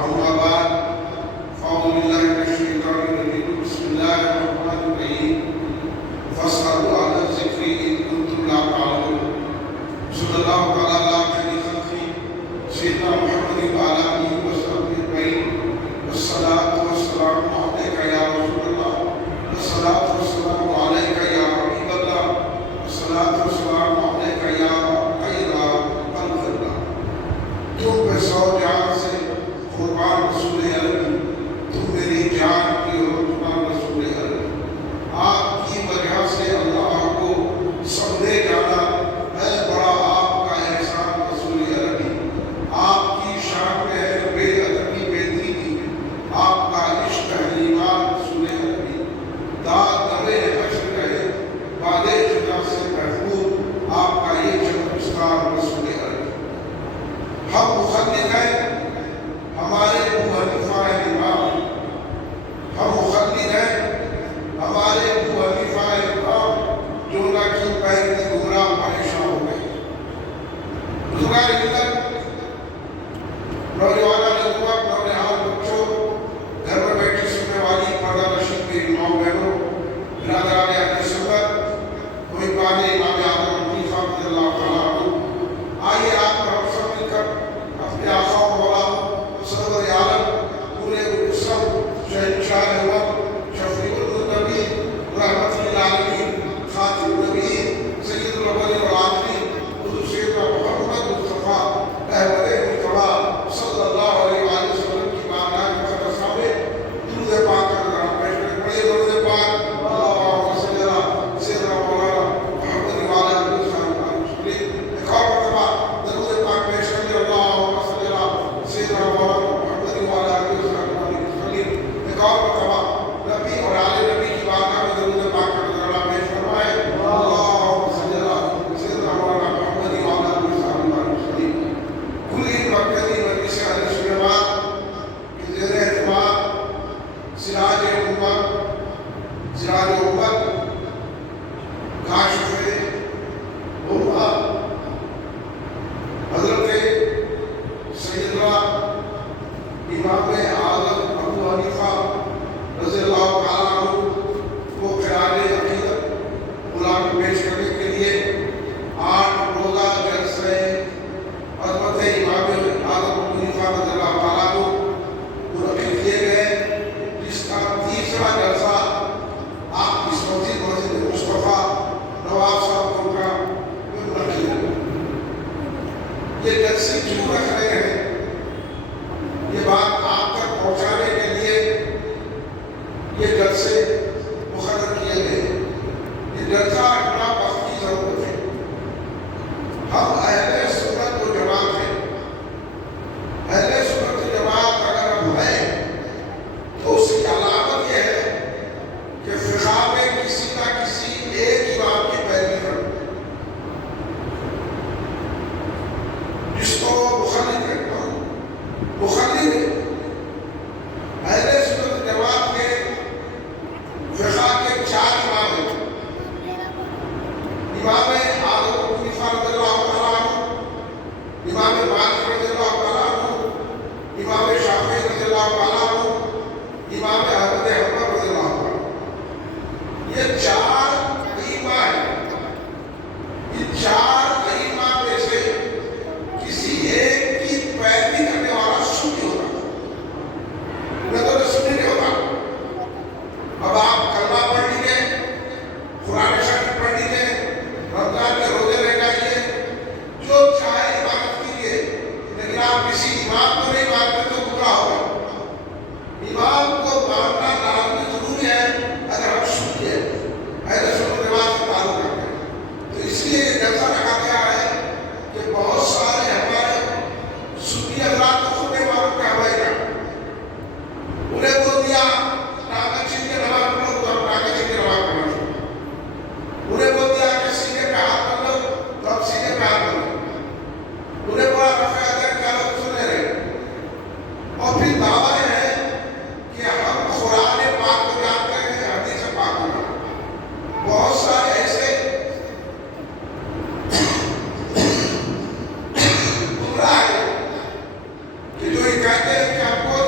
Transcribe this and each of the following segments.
أما بعد فأعوذ بالله من الشيطان الرجيم بسم الله الرحمن الرحيم فاسألوا أهل الذكر إن كنتم لا تعلمون صلى الله تعالى على خير خلقه سيدنا محمد وعلى آله وصحبه أجمعين والصلاة والسلام عليك يا رسول الله والصلاة والسلام عليك يا حبيب الله والصلاة والسلام عليك يا خير خلق الله تم پہ سو جان سے قربان رسول عربی تم میری جان کی اور قربان رسول عربی آپ کی وجہ سے اللہ کو سمجھے جانا ہے بڑا آپ کا احسان رسول عربی آپ کی شان میں ہے بے ادبی بے دینی آپ کا عشق ہے ایمان رسول عربی داد دبے حشر رہے وعدے جدا سے محفوظ آپ کا یہ چمکستار رسول عربی ہم مخلد ہیں ہمارے ابو حنیفہ امام ہم مخلد ہیں ہمارے ابو حنیفہ امام جو نہ کی پہلی گمراہ پریشان ہو گئے بزرگان ملت نوجوانان نوجوان نوجوان بچوں گھر میں بیٹھی سننے والی پردہ نشین میری ماں بہنوں برادران اہل سنت کوئی پانے امام اعظم حنیفہ رضی اللہ تعالیٰ عنہ آئیے آپ کا ہم سب مل کر اپنے آقا و مولا سرور عالم پورے اسلام شہنشاہ احمد شفیع النبی رحمت للعالمین خاتم النبی سید الاولین والآخرین حضور سیدنا محمد مصطفیٰ احمد مجتبیٰ صلی اللہ علیہ وآلہ وسلم کی بارگاہ میں مقدس میں درود پاک کا نام پیش کریں پڑھیے درود پاک اللہم صلی علی سیدنا مولانا محمد وعلی آلہ وسلم ایک اور مرتبہ درود پاک پیش کریں اللہم صلی علی سیدنا مولانا محمد وعلی آلہ وسلم ایک اور مرتبہ نبی اور آل نبی کی بارگاہ میں درود پاک کا نظرانہ پیش فرمائے اللہم صلی علی سیدنا مولانا محمد وعلی آلہ وسلم کلی مرکزی مجلس اہل سنت کی زیر اہتمام سراج امت کاشف امت حضرت سیدنا امام اعظم ابو حنیفہ رضی اللہ تعالیٰ عنہ کو خراج عقیدت غلام پیش کرنے کے لیے 8 روزہ جلسہ عظمت امام اعظم ابو حنیفہ رضی اللہ تعالیٰ عنہ منعقد کیے گئے جس کا تیسرا جلسہ آپ اس مسجد مصطفیٰ نواب صاحب کو کا منعقد ہے یہ جلسے کیوں رکھ رہے ہیں یہ بات آپ تک پہنچانے کے لیے یہ جلسے مقرر کیے گئے یہ جلسہ اپنا وقت کی ضرورت ہے ہم اہل سنت و جماعت ہیں اہل سنت و جماعت اگر ہم ہیں تو اس کی علامت یہ ہے کہ فقہ میں کسی نہ کسی ایک امام کی پیروی کرنا جس کو مخلد کہتا ہوں مخلد اہل سنت جماعت کے فقہ کے 4 امام ہیں امام اعظم ابو حنیفہ رضی اللہ تعالیٰ عنہ امام مالک رضی اللہ تعالیٰ عنہ امام شافعی رضی اللہ تعالیٰ عنہ امام احمد حنبل رضی اللہ تعالیٰ عنہ یہ 4 ائمہ ہیں ان 4 ائمہ میں سے کسی ایک کی پیروی کرنے والا سنی ہوتا میں تو سنی نہیں ہوتا اب آپ کلمہ پڑھ لیجیے قرآن شریف پڑھ لیجیے رمضان کے روزے رہ جائیے جو چاہے عبادت کیجیے لیکن آپ کسی امام کو نہیں مانتے تو گمراہ ہو گئے امام کو ماننا لازمی ضروری ہے اگر ہم سنی ہے اہل سنت جماعت سے تعلق رکھتے ہیں تو اس لیے یہ جلسہ رکھا گیا ہے کہ بہت سارے ہمارے سنی حضرات کو خود نہیں معلوم کہ ہمارے کیا انہیں بول دیا ٹانگا چھین کے نماز پڑھو تو ہم ٹانگا چھین کے نماز پڑھنا شروع انہیں بول دیا کہ سینے پہ ہاتھ کر لو تو ہم سینے پہ ہاتھ کر لو انہیں بولا رفع ادھر کیا لوگ سنے رہے اور پھر دعویٰ ہے کہ ہم قرآن پاک کو جانتے ہیں حدیث پاک کو جانتے ہیں بہت سارے ایسے گمراہ ہیں کہ جو یہ کہتے ہیں کہ ہم کو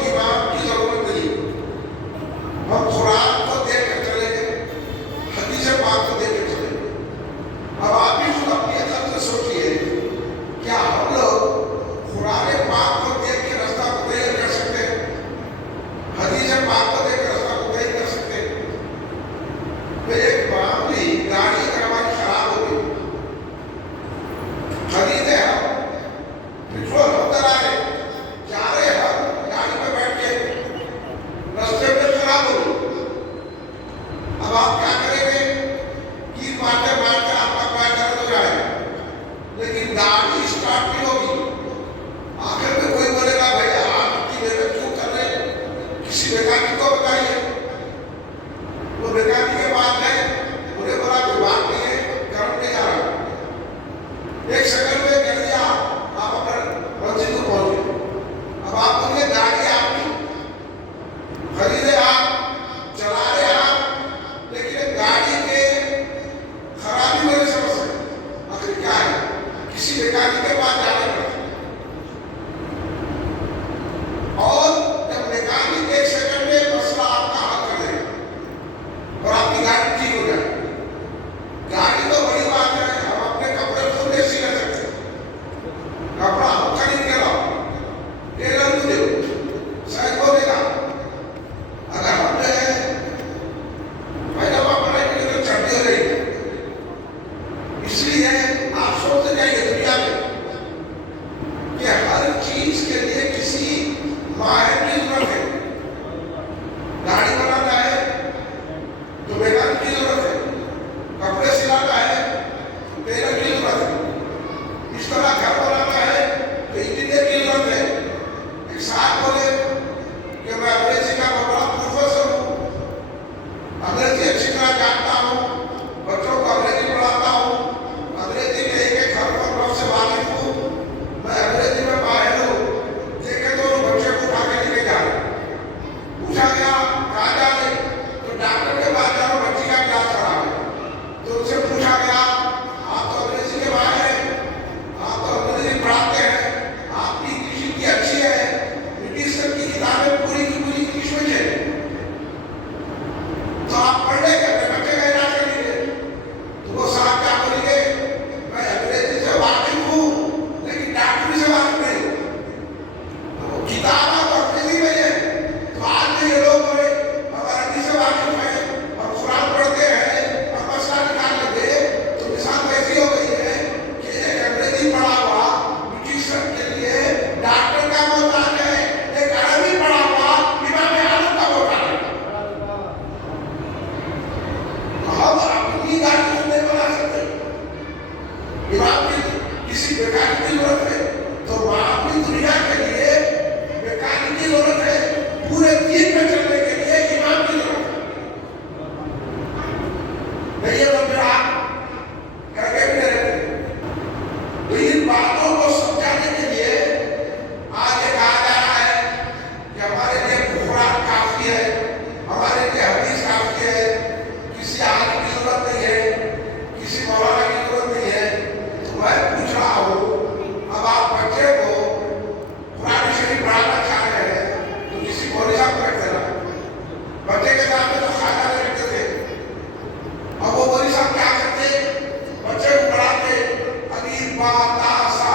माहिर की जरूरत है, गाड़ी बनाना है तो मैकेनिक की जरूरत है, कपड़े सिलाना है तो टेलर की जरूरत है, इस तरह घर बनाना है तो इंजीनियर की जरूरत है। एक साहब बोले कि मैं अंग्रेजी का बड़ा प्रोफेसर हूँ, अंग्रेजी अच्छी तरह जानता हूँ, बच्चों को अंग्रेजी पढ़ाता हूँ, अंग्रेजी के एक एक हरफ से वाकिफ हूँ, मैं अंग्रेजी में माहिर हूँ। देखे तो बच्चे को उठा के लेके जा रहे, पूछा गया कहाँ जा रहे, तो डॉक्टर के पास जा रहा हूँ, बच्ची का क्लास खराब है। तो उनसे पूछा गया आप तो अंग्रेजी के माहिर हैं, आप तो अंग्रेजी पढ़ाते हैं, आपकी इंग्लिश इतनी अच्छी है, ब्रिटिश की किताबें पूरी की पूरी इंग्लिश में है, तो आप पढ़ ले अपने बच्चे का इलाज कर लीजिए। तो वो साहब क्या बोलेंगे, मैं अंग्रेजी से वाकिफ हूँ लेकिन डॉक्टरी से वाकिफ नहीं हूँ। तो किताब तो अंग्रेजी में है, तो आज ये लोग बोले अगर अंग्रेजी से वाकिफ है और कुरान पढ़ते हैं और मसला निकाल लेते, तो मिसाल ऐसी हो गई है कि एक अंग्रेजी पढ़ा हुआ ब्रिटिश के लिए डॉक्टर का मोहताज है, एक अरबी पढ़ा हुआ इमाम आलम का मोहताज है। हम अपनी गाड़ी को नहीं बना सकते, इमाम की किसी मैकेनिक की जरूरत है, तो अपनी दुनिया के लिए मैकेनिक की जरूरत है, पूरे दीन में चलने के लिए इमाम की जरूरत है। नहीं है तो फिर आप करके भी नहीं रहते। तो इन बातों को समझाने के लिए आगे कहा जा रहा है कि हमारे लिए कुरान काफी है, हमारे लिए हदीस काफी है, किसी आलिम की जरूरत नहीं है, किसी मौलाना की जरूरत नहीं है। तो मैं पूछ रहा हूँ, अब आप बच्चे को कुरान शरीफ पढ़ाना चाह रहे हैं तो किसी मौलवी साहब को रख देना। बच्चे के सामने तो खाना नहीं रखते थे, अब वो मौलवी साहब क्या करते, बच्चे को पढ़ाते अलीफ बा ता सा,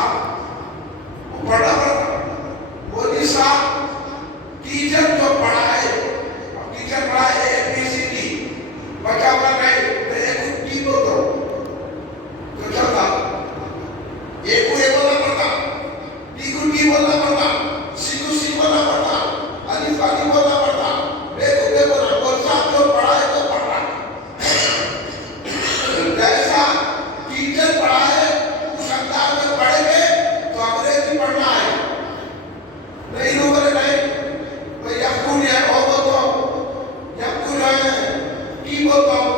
वो पढ़ना पड़ता। मौलवी साहब टीचर जो पढ़ाए, अब टीचर पढ़ाए ABCD, बच्चा बोला नहीं तो एक को टी बोल दो तो चलता, एक को ए बोलना पड़ता, टी को टी बोलना पड़ता, सी को सी बोलना पड़ता, अलिफ का टी बोलना पड़ता, बे को बे बोलना। बोल साहब जो पढ़ाए तो पढ़ा, जैसा टीचर पढ़ाए उस अंदाज में पढ़ेंगे तो अंग्रेजी पढ़ना है। नहीं लोग बोले नहीं भाई यकून है वो बोलता हूँ, यकून है की बोलता हूँ,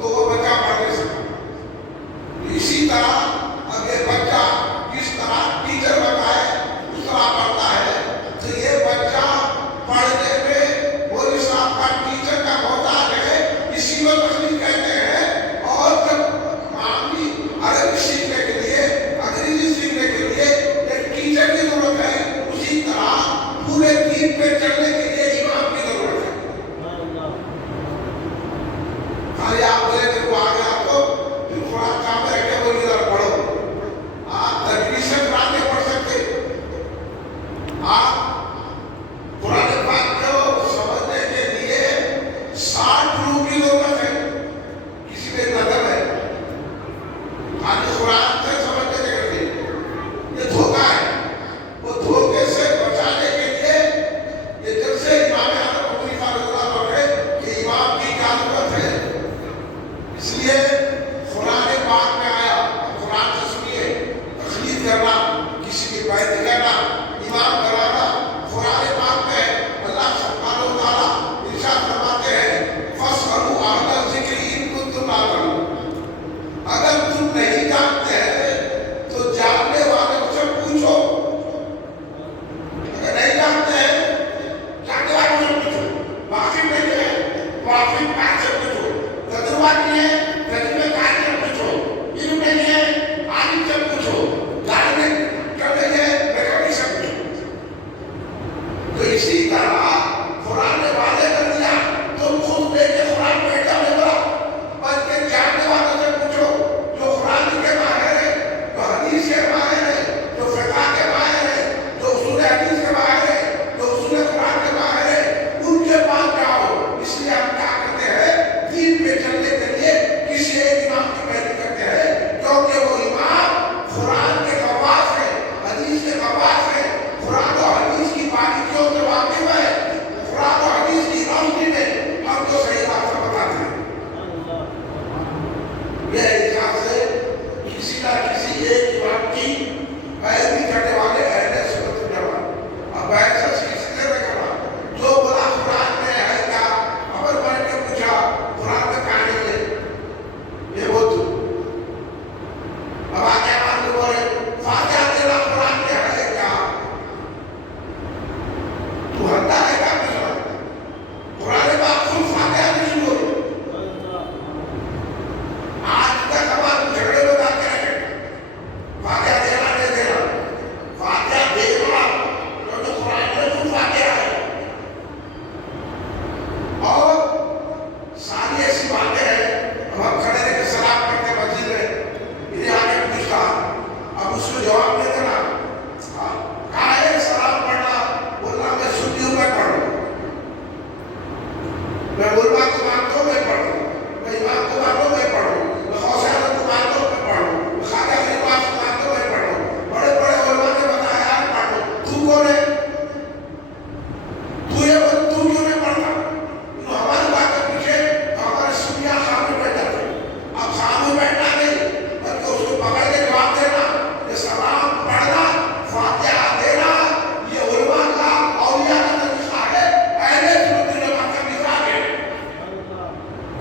तो वो बच्चा पढ़ नहीं सकता। इसी तरह अब ये बच्चा जिस तरह टीचर बताए उस तरह पढ़ता है, तो ये बच्चा पढ़ने में मौलवी साहब का टीचर का मोहताज है, इसी को तकलीफ कहते हैं। और जब मामूली अरबी सीखने के लिए, अंग्रेजी सीखने के लिए एक टीचर की जरूरत है, उसी तरह पूरे दीन पे चलने के लिए इमाम की जरूरत है। खाली आप बोले मेरे को आ गया तो फिर थोड़ा काम करके बोल इधर पढ़ो, आप तदरीस से कुरान नहीं पढ़ सकते। आप कुरान पाक को समझने के लिए 60 लोगों की जरूरत है, किसी में नजर है आज कुरान से समझने के लिए ये धोखा है। वो धोखे से बचाने के लिए ये जब से इमाम आजम अबू हनीफा रज़ियल्लाहु अन्हु ने कि इमाम की क्या जरूरत है, इसलिए कुरान पाक में आया, कुरान से सुनिए, तकलीफ करना, किसी की बेइज्जती करना, इमाम कराना, कुरान पाक में अल्लाह सुब्हानहू व तआला इरशाद फरमाते हैं फस्अलू अहला ज़िक्र इन कुंतुम ला तअलमून। अगर तुम नहीं जानते हैं तो जानने वालों से पूछो, अगर नहीं जानते हैं जानने वालों से पूछो, वाकिफ नहीं है वाकिफ कार से पूछो, तजुर्बा नहीं है तजुर्बे कार से पूछो, इल्म नहीं है आलिम से पूछो, गाड़ी में कर नहीं है मैकेनिक से पूछो। तो इसी तरह कुरान वाले कर दिया, तुम खुद लेके कुरान पे जाने वाला, बल्कि जानने वालों से पूछो, जो कुरान के माहिर है, जो हदीस के माहिर है, जो फिक़ह के माहिर है, जो उसूल हदीस के माहिर है, जो उसूल कुरान के माहिर है, उनके पास जाओ। इसलिए हम क्या करते हैं, दीन पे चलने के लिए किसी एक इमाम की पैरवी करते हैं, क्योंकि वो इमाम कुरान के गवाह है, हदीस के गवाह है, कुरान और हदीस की बारीकियों बातों से वाकिफ है, कुरान और हदीस की रोशनी में हमको सही रास्ता बताते हैं। यह इतिहास से किसी ना किसी एक इमाम की पैरवी करने वाले अहले सुन्नत वल जमात। अब ऐसा सिलसिले में कहा जो बोला कुरान में है क्या, अमर बैठ के पूछा कुरान में कहा नहीं है, ये वो तू अब आगे मान लो बोले फातिहा तेरा कुरान में है क्या, तू हंदा है क्या मुझे कुरान में आप खुद फातिहा नहीं बोले। आज तक हमारे झगड़े में जाते रहे फातिहा देना नहीं देना, फातिहा देना तो कुरान में खुद फातिहा है। और सारी ऐसी बातें हैं, अब हम खड़े रह के सलाम करते मस्जिद में, इन्हें आगे पूछा अब उसको जवाब दे देना, कहा है सलाम पढ़ना, बोलना मैं सुन्नी हूं मैं पढ़ूं, मैं उलमा को मानता हूं मैं पढ़ूं, मैं इमाम को मानता हूं मैं पढ़ूं, मैं गौसे आज़म को मानता हूं मैं पढ़ूं, मैं ख्वाजा फरीद को मानता हूं मैं पढ़ूं, बड़े बड़े उलमा ने बताया यार पढ़ो। तू कौन है, तू ये तू क्यों नहीं पढ़ता, हमारी बातें पूछे तो हमारे सुनिया खामोश बैठ जाते। अब खामोश बैठना नहीं बल्कि उसको पकड़ के जवाब देना, ये सलाम पढ़ना फातिहा देना ये उलमा का औलिया का तरीका है, अहले सुन्नत वल जमात का मिजाज है।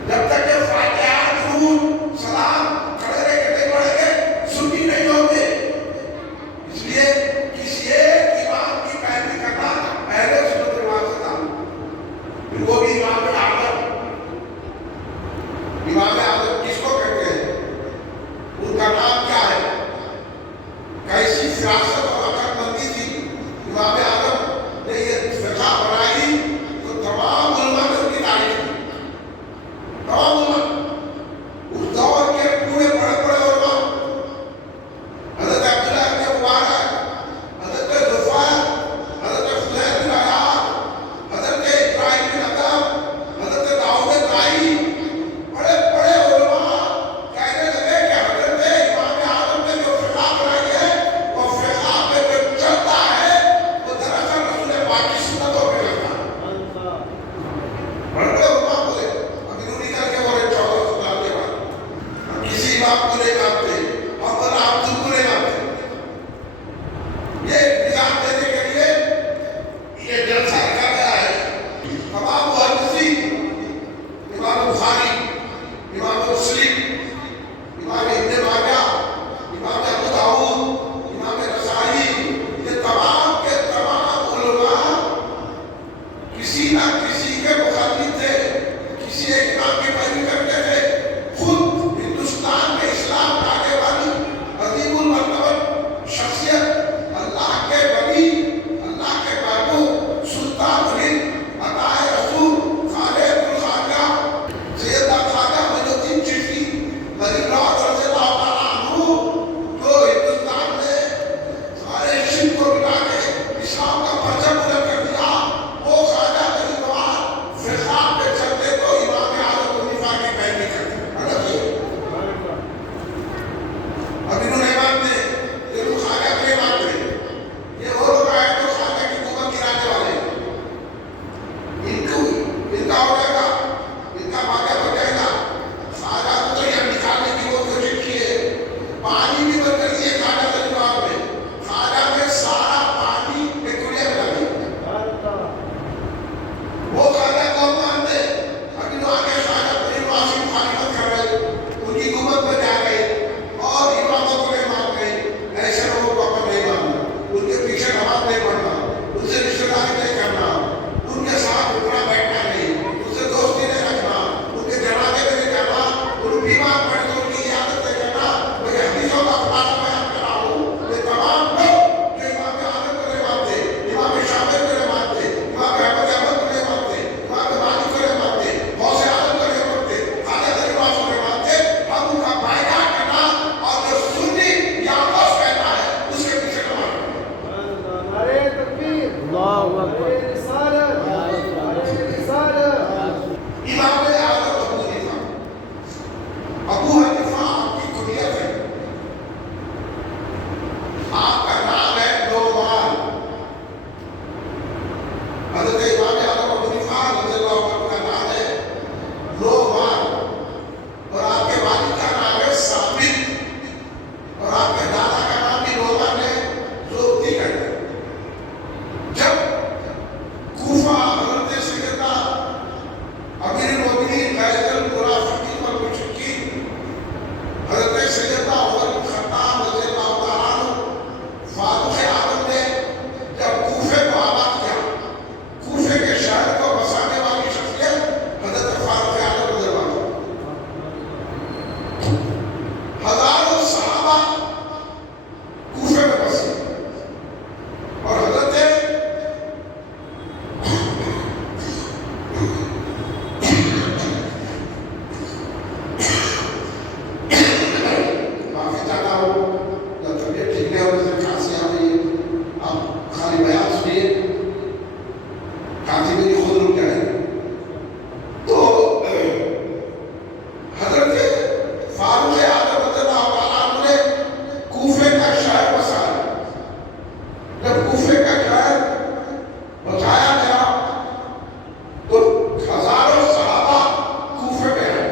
जब तक ये फातिहा दुरूद सलाम खड़े रह के नहीं पढ़ेंगे सुन्नी नहीं होंगे। इसलिए किसी एक इमाम की पैरवी करना अहले सुन्नत वल जमात से काम, फिर वो भी इमाम आज़म। इमाम आज़म किसको कहते हैं, उनका नाम क्या है, कैसी सियासत और अकलमंदी थी इमाम आज़म ने ये फिक़्ह बनाई तो तमाम उलमा ने उनकी तारीफ की। तमाम उलमा उस दौर के पूरे बड़े बड़े उलमा, हज़रत अब्दुल्लाह इब्न मुबारक, हज़रत ज़ुफ़र, हज़रत फ़ुज़ैल बिन अयाद, हज़रत इब्राहीम बिन अदहम, हज़रत दाऊद ताई, बड़े बड़े उलमा कहने लगे कि हज़रत इमाम आज़म ने जो फिक़्ह बनाई है वो फिक़्ह पे जो चलता है वो दरअसल रसूल पाक की सुन्नतों पे चलता है। बड़े बड़े उलमा बोले, अभी नहीं करके बोले 1400 साल के बाद किसी इमाम को नहीं मानते और बोला आप तुमको नहीं मानते। ये निजाम देने के लिए ये जलसा रखा गया है। तमाम मुहद्दिसीन, इमाम बुखारी, इमाम मुस्लिम, इमाम इब्न माजा, इमाम अबू दाऊद, इमाम नसाई, ये तमाम के तमाम उलमा किसी ना किसी के मुखालिफ थे, किसी एक इमाम की पैरवी करते थे। खुद हिंदुस्तान में इस्लाम लाने वाली अजीमुल मर्तबत शख्सियत, अल्लाह के वली, अल्लाह के महबूब, सुल्तान हिंद, अताए रसूल, ख्वाजा अब्दुल ख्वाजा, सैयद ख्वाजा मोइनुद्दीन चिश्ती गरीबनवाज रज़ियल्लाहु तआला अन्हु, जो हिंदुस्तान में सारे शिर्क को मिटा के इस्लाम का परचम बुलंद कर दिया, वो ख्वाजा गरीबनवाज फिक़्ह पे चलते तो इमाम आज़म हनीफा की पैरवी करते। अब इन्होंने मानते, ये लोग ख्वाजा को नहीं मानते, ये वो लोग आए तो ख्वाजा की हुकूमत गिराने वाले, इनका हो जाएगा, इनका वाक़या हो जाएगा। ख्वाजा को तो यहाँ निकालने की वो कोशिश की है, पानी भी बंद कर दिए ख्वाजा गरीबनवाज ने, ख्वाजा ने सारा पानी एक कुड़िया में डाली। वो ख्वाजा को हम मानते, अभी तो आगे ख्वाजा गरीबनवाज की मुखालिफत कर रहे, उनकी हुकूमत में जा रहे और इमामों को नहीं मान रहे। ऐसे लोगों को अपन नहीं मानना, उनके पीछे नमाज नहीं पढ़ना, उनसे रिश्तेदारी नहीं करना, उनके साथ उठना बैठना नहीं, उनसे दोस्ती नहीं रखना, उनके जनाजे में नहीं जाना, उन बीमार पड़े तो उनकी इयादत नहीं करना। मैं हदीसों का खुलासा बयान कर रहा हूँ, ये तमाम लोग जो इमाम आज़म को नहीं मानते, इमाम शाफी को नहीं मानते, इमाम अहमद को नहीं मानते, इमाम मालिक को नहीं मानते, गौसे आज़म को नहीं मानते, ख्वाजा गरीबनवाज को नहीं मानते, हम उनका बायकाट करना और जो सुन्नी या गौस कहता है उसके पीछे न मानना। नारे तकबीर, अल्लाहु अकबर, नारे रिसालत, नारे रिसालत। इमाम आज़म अबू हनीफा आपकी कुनियत है, आपका नाम है नोमान। حضرت امام اعظم ابو حنیفہ رضی اللہ عنہ کا نام ہے نعمان، اور آپ کے والد کا نام ہے ثابت، اور آپ کے دادا کا نام بھی نعمان ہے جو تی ہے۔ جب کوفہ حضرت سیدنا امیر المؤمنین قائد المنافقین والمشرکین حضرت سیدنا عمر بن خطاب رضی اللہ تعالیٰ عنہ فاروق اعظم نے جب کوفے کو آباد کیا، کوفے کے شہر کو بسانے والی شخصیت حضرت فاروق اعظم رضی اللہ عنہ، ہزاروں صحابہ کوفے میں بسے، اور حضرت معافی چاہتا ہوں جب طبیعت ٹھیک ہے اور اسے کھانسی آ رہی ہے، آپ خالی بیان سنیے، کھانسی میری خود رک جائے گی۔ تو حضرت فاروق اعظم رضی اللہ تعالیٰ عنہ نے کوفے کا شہر بسایا۔ جب کوفے کا شہر بسایا گیا تو ہزاروں صحابہ کوفے میں آئے،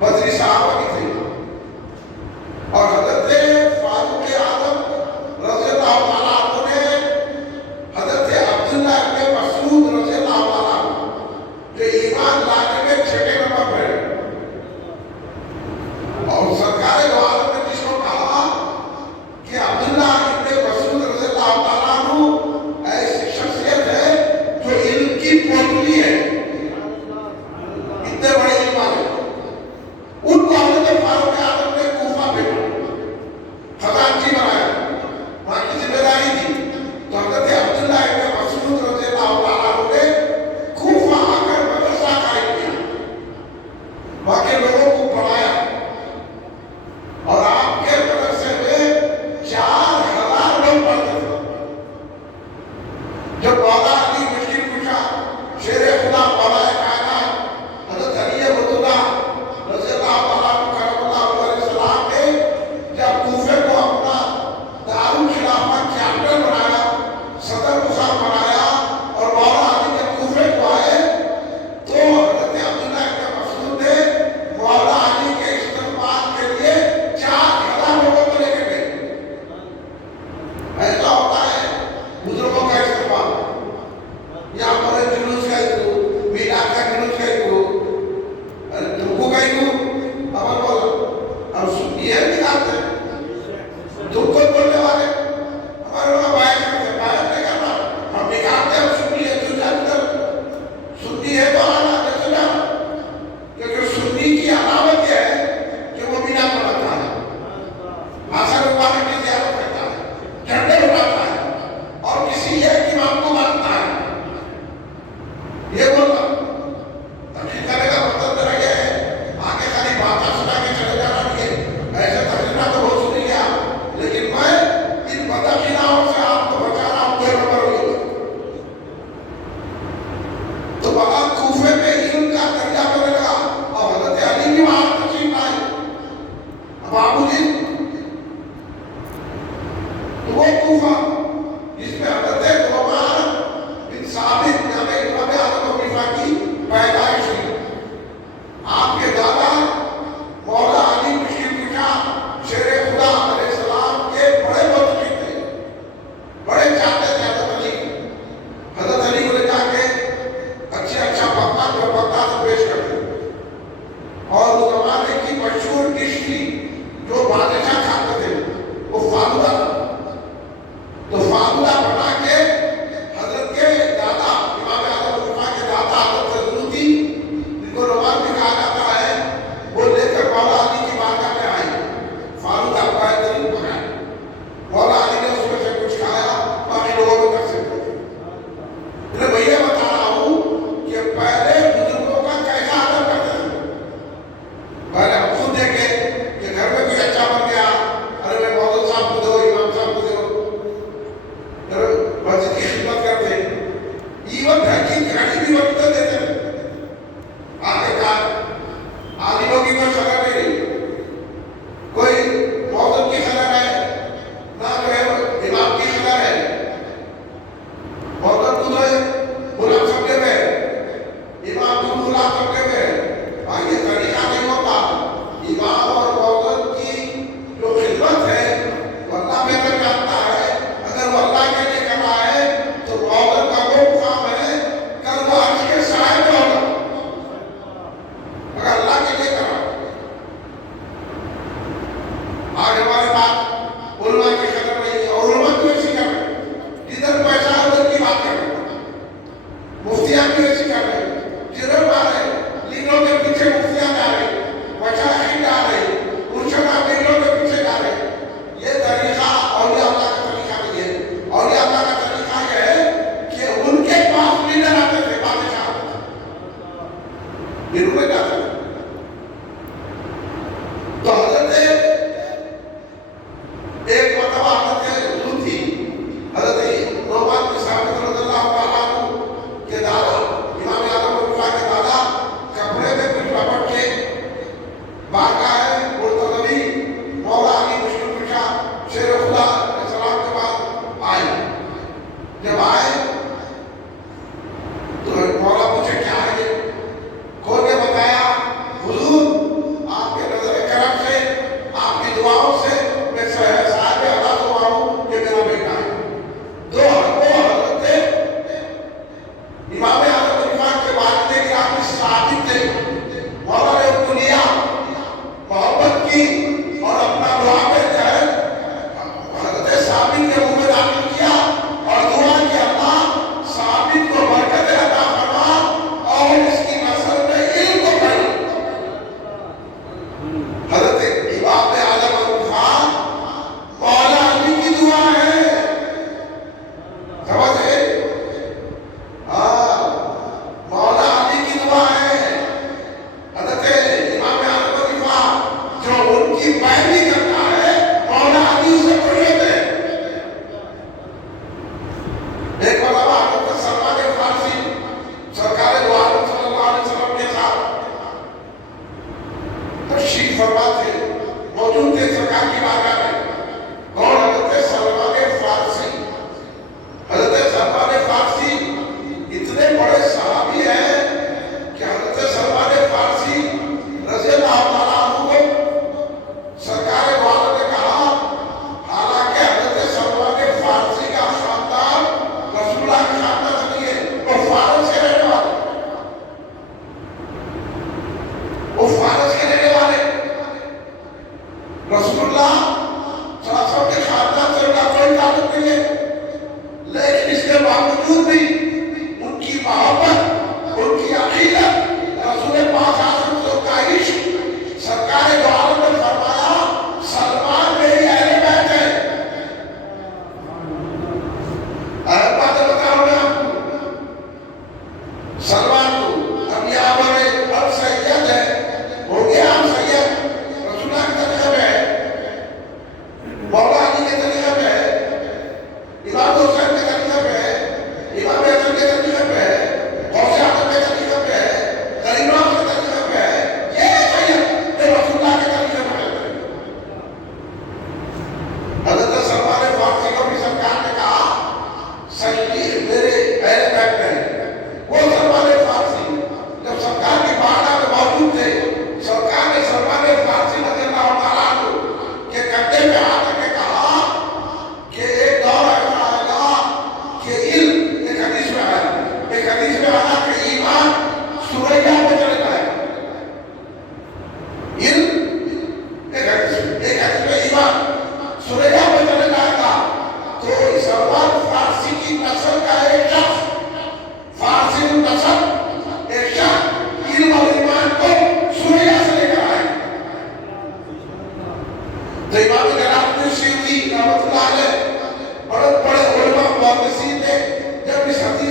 بدری صحابہ بھی تھے، اور حضرت فاروق اعظم رضی اللہ تعالیٰ عنہ نے حضرت عبداللہ ابن مسعود رضی اللہ تعالیٰ عنہ جو ایمان لانے میں چھٹے نمبر پر ہے، اور سرکار دو عالم نے جس کو کہا کہ عبداللہ ابن مسعود رضی اللہ تعالیٰ عنہ ایسی شخصیت ہے جو علم کی پوٹلی ہے، اتنے بڑے علم والے، ان کو حضرت فاروق اعظم نے کوفہ بھیجا، خزانچی بنایا، وہاں کی ذمہ داری تھی۔ تو حضرت عبداللہ ابن مسعود رضی اللہ تعالیٰ عنہ نے کوفہ آ کر مدرسہ قائم کیا، وہاں کے لوگوں کو پڑھایا، اور آپ کے مدرسے میں 4000 لوگ پڑھتے تھے۔ جب مولا علی مشکل کشا شیر خدا مولا کائنات حضرت علی مرتضیٰ رضی اللہ تعالیٰ عنہ کرم اللہ علیہ السلام نے جب کوفے کو اپنا دارالخلافہ چیپٹر بنایا، صدر مقام بنایا، اور مولا علی جب کوفے کو آئے تو حضرت عبداللہ ابن مسعود نے مولا علی کے استقبال کے لیے 4000 لوگوں کو لے کے گئے۔ ایسا ہوتا ہے بزرگوں کا استقبال،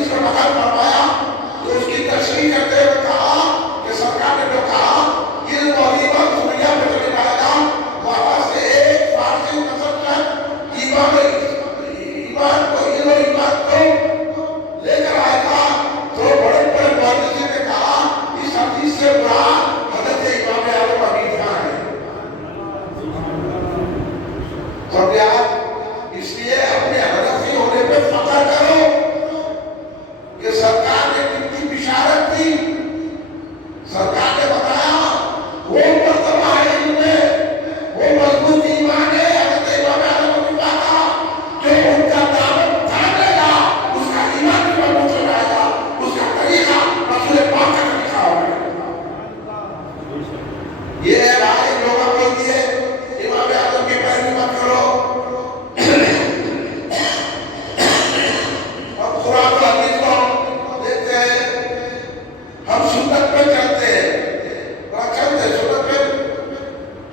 اس پر نقل فرمایا تو اس کی تشریح کرتے ہوئے کہا کہ سرکار نے جو کہا علم اور ایمان دنیا میں چلے جائے گا وہاں سے ایک فارسی نسل تک ایمان کو علم اور ایمان کو لے کر آئے گا. تو بڑے بڑے محدثین نے کہا اس حدیث سے مراد حضرت امام اعظم ابو حنیفہ ہے. سمجھا؟ اس لیے اپنے حنفی ہونے پہ فخر کرو کہ سرکار نے کتنی بشارت کی. سرکار نے بتایا وہ مرتبہ ہے علم میں، وہ مضبوط ایمان ہے حضرت امام اعظم ابو حنیفہ کا جو ان کا دعوت تھام لے گا اس کا ایمان بھی مضبوط ہو جائے گا، اس کا طریقہ رسول پاک کا طریقہ ہوگا. یہ ہے بھائی لوگوں کے لیے امام اعظم کی پیروی مت کرو. اب قرآن و حدیث کو دیکھتے ہیں، ہم سنت پہ چلتے ہیں، سنت پہ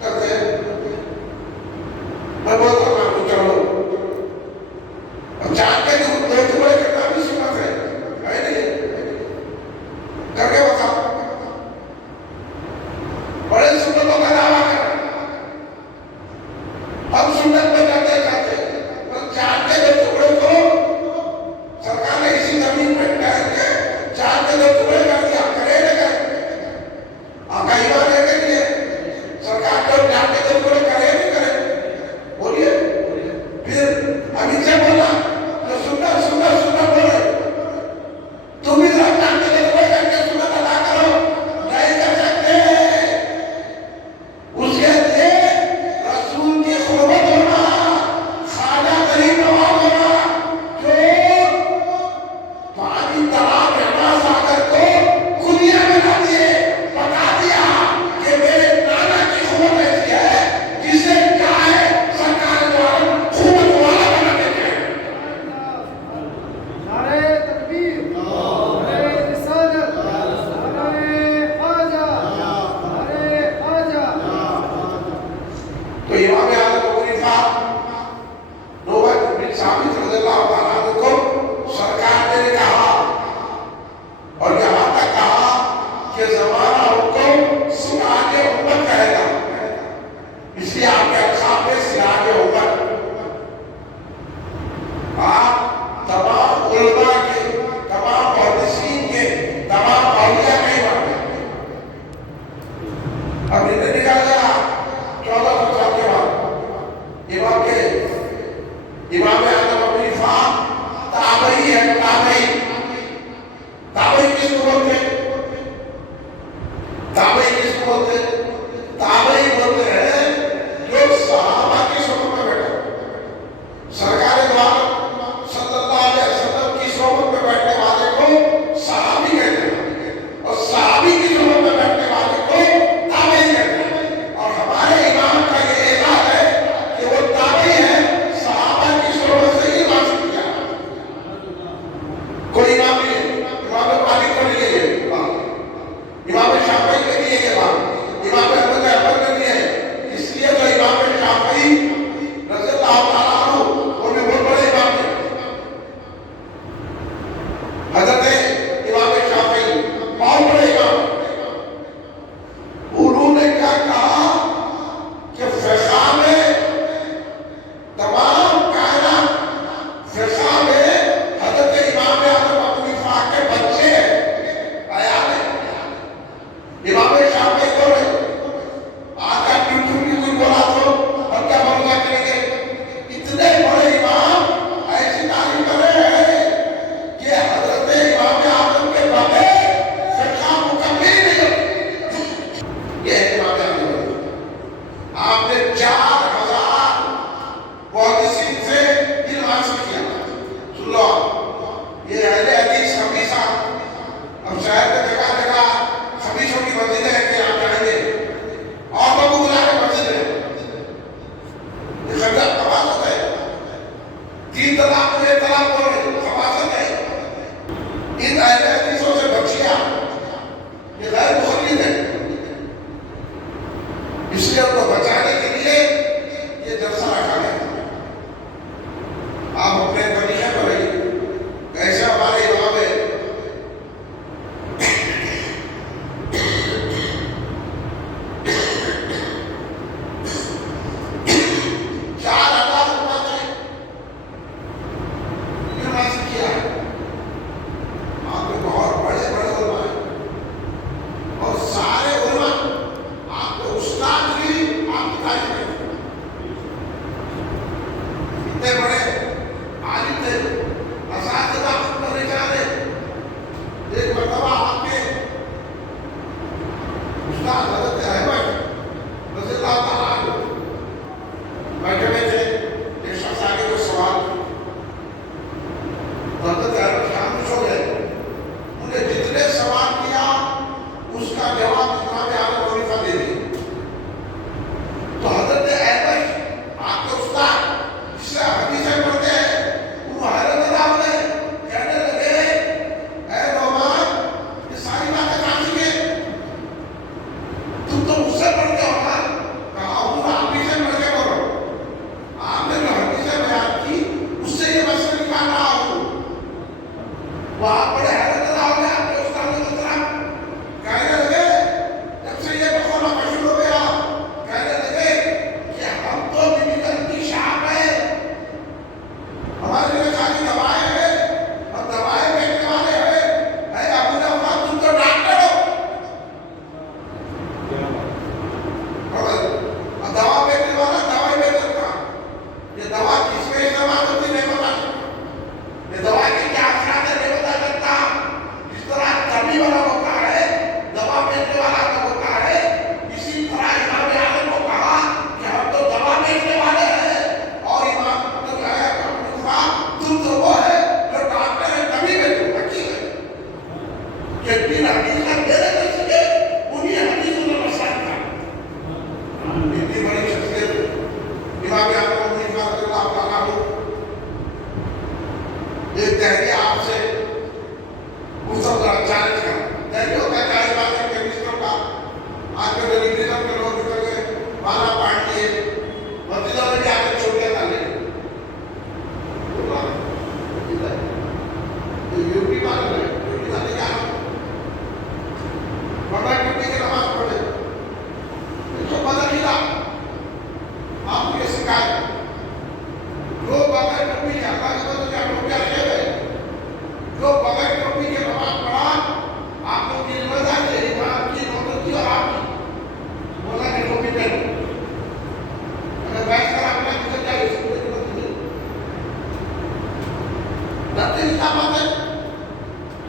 چلتے ہیں. میں بہت کرنا ہوں چلو اب چاند کے دو ٹکڑے کرنا بھی سنت ہے نہیں کر کے بتاؤ. بڑے سنتوں کا دعویٰ کر ہم سنت پہ چلتے چاہتے پر چاند کے دو ٹکڑے کو سرکار نے اسی زمین پہ ٹہل کے چاند کے دو ٹکڑے کر دیا. کرے نہ کرے آپ کا ایمان ہے کہ نہیں ہے؟ سرکار کو چاند کے دو ٹکڑے کرے نہیں کرے بولیے. پھر ابھی سے بولا جو سنت سنت سنت بولے تم بھی ذرا چاند کے دو ٹکڑے کر کے سنت ادا کرو. نہیں کر سکتے. اس کے لیے رسول کی قربت ہونا، خواجہ غریب نواز ہونا جو پانی تالاب رہنا ساگر کو دنیا میں لا دیے، بتا دیا کہ میرے نانا کی قوت ایسی ہے جسے چاہے سرکار دوارا قوت والا بنا دیتے ہیں. نعرہ تکبیر، نعرہ رسالت، نعرہ خواجہ، نعرہ خواجہ. تو امام اعظم ابو حنیفہ نوبت بن ثابت رضی اللہ تعالیٰ عنہ کو سرکار نے کہا اور یہاں تک کہا کہ زمانہ ان کو سراج امت کہے گا. اس لیے آپ کے القاب میں سراج امت. آپ تمام علماء کے، تمام محدثین کے، تمام اولیاء کے امام ہیں. اب انہیں نکال گیا 1400 سال کے بعد امام اعظم ابو حنیفہ تابعی ہے. تابعی کس کو بولتے ہیں؟ تابعی بولتے ہیں جو صحابہ کی صحبت میں بیٹھا. سرکار دو عالم صلی اللہ علیہ وسلم کی صحبت میں بیٹھنے والے کو صحابی کہتے ہیں اور صحابی کی صحبت میں بیٹھنے والے کو تابعی کہتے ہیں. اور ہمارے امام کا یہ اعزاز ہے کہ وہ تابعی ہے، صحابہ کی صحبت سے ہی حاصل کیا. کوئی امام نہیں ہے. امام مالک کو نہیں ہے یہ بات، امام شافعی کے نہیں ہے یہ بات، امام احمد کے نہیں ہے. हजरत अहमद रज़ियल्लाहु ताला अन्हु बैठे हुए थे। एक शख्स आगे को सवाल, हजरत अहमद खामोश हो गए। उन्हें जितने सवाल किया उसका जवाब इमाम आज़म खलीफा दे दिए। तो हजरत अहमद आपके उस्ताद जिससे हदीसें पढ़ते हैं, वो हैरत में कहने लगे, ऐ नौमान, ये सारी बातें कहाँ सीखे? तुम तो मुझसे पढ़ते हो ना? कहा हूँ आप भी से पढ़ के बोलो। आपने जो हदीसें बयान की उससे ये मसला निकाल रहा हूँ। वो आप बड़े हैरत में आओगे आपके उस्ताद को तरफ कहने लगे, जब से ये मसला मशहूर हो गया, कहने लगे कि हम तो मेडिकल की शॉप है, हमारे लिए खाली दवाएं हैं, हम दवाएं बेचने वाले हैं। है अबू जफर, तुम तो डॉक्टर हो और दवा बेचने वाला दवाई बेच सकता। ये दवा किसमें इस्तेमाल होती नहीं बता सकता। ये दवा के क्या असरात है नहीं बता सकता। जिस तरह तबीब वाला होता है, दवा बेचने वाला का होता है, इसी तरह इमाम आज़म को कहा कि हम तो दवा बेचने वाले हैं और इमाम तो है तुम तो वो है जो डॉक्टर है, तबीब है, तुम हकीम है। ये तीन हकीकत मेरे को सीखे, उन्हीं हकीकों में मसला था। इतनी बड़ी शख्सियत इमाम आज़म खलीफा रज़ियल्लाहु ताला अन्हु एक तहरीर आपसे गुफ्तगू का चैलेंज करा। तहरीर होता है चाहे बात है केमिस्ट्रों का, आज के डिग्रीजम के लोग निकल गए, माला पाट लिए, मस्जिदों में भी आके चोटियां डाले। यूपी मालूम है, यूपी वाले क्या बड़ा टुप्पी की नमाज पढ़े, इसको पता नहीं था। आपको ये सिखाया जो बगैर टोपी के अल्लाह के बंदे क्या टोपियां रखे हुए, जो बगैर टोपी के नमाज पढ़ा, आप लोग की जिम्मेदारी है इमाम की, नौकर की और आपकी, बोला कि टोपी पहनो। अगर बैठ कर आपने निकल जाए इसको जरूरत नहीं। डरते ही क्या बात है?